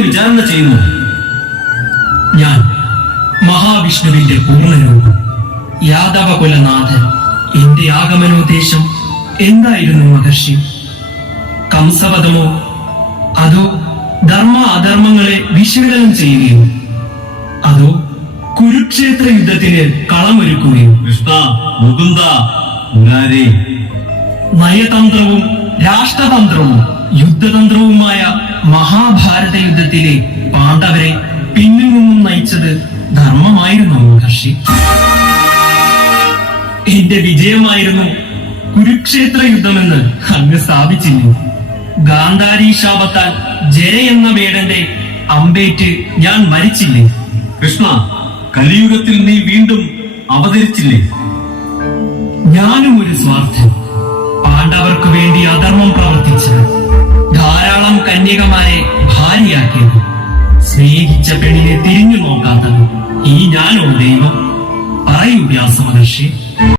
വിചാരണ ചെയ്യുന്നു. ഞാൻ മഹാവിഷ്ണുവിന്റെ പൂർണരൂപം യാദവ കുലനാഥൻ എന്റെ ആഗമനോദ്ദേശം എന്തായിരുന്നു മഹർഷി? കംസവധമോ? അതോ ധർമ്മ അധർമ്മങ്ങളെ വിശകലനം ചെയ്യുകയോ? അതോ കുരുക്ഷേത്ര യുദ്ധത്തിന് കളമൊരുക്കുകയോ? കൃഷ്ണ മുകുന്ദ നയതന്ത്രവും രാഷ്ട്രതന്ത്രവും യുദ്ധതന്ത്രവുമായ മഹാഭാരത യുദ്ധത്തിലെ പാണ്ഡവരെ പിന്നിൽ നിന്നും നയിച്ചത് ധർമ്മമായിരുന്നു മഹർഷി. എന്റെ വിജയമായിരുന്നു കുരുക്ഷേത്ര യുദ്ധമെന്ന് അങ്ങ് സ്ഥാപിച്ചില്ലേ. ഗാന്ധാരി ശാപത്താൽ ജയ എന്ന വേടന്റെ അമ്പേറ്റ് ഞാൻ മരിച്ചില്ലേ. കൃഷ്ണ കലിയുഗത്തിൽ നീ വീണ്ടും അവതരിച്ചില്ലേ? ഞാനും ഒരു സ്വാർത്ഥൻ കന്യകമാരെ ഭാര്യയാക്കിയത്. സ്നേഹിച്ച പെണ്ണിനെ തിരിഞ്ഞു നോക്കാത്തത് ഈ ഞാനോ ദൈവം. പറയൂ വ്യാസമഹർഷി.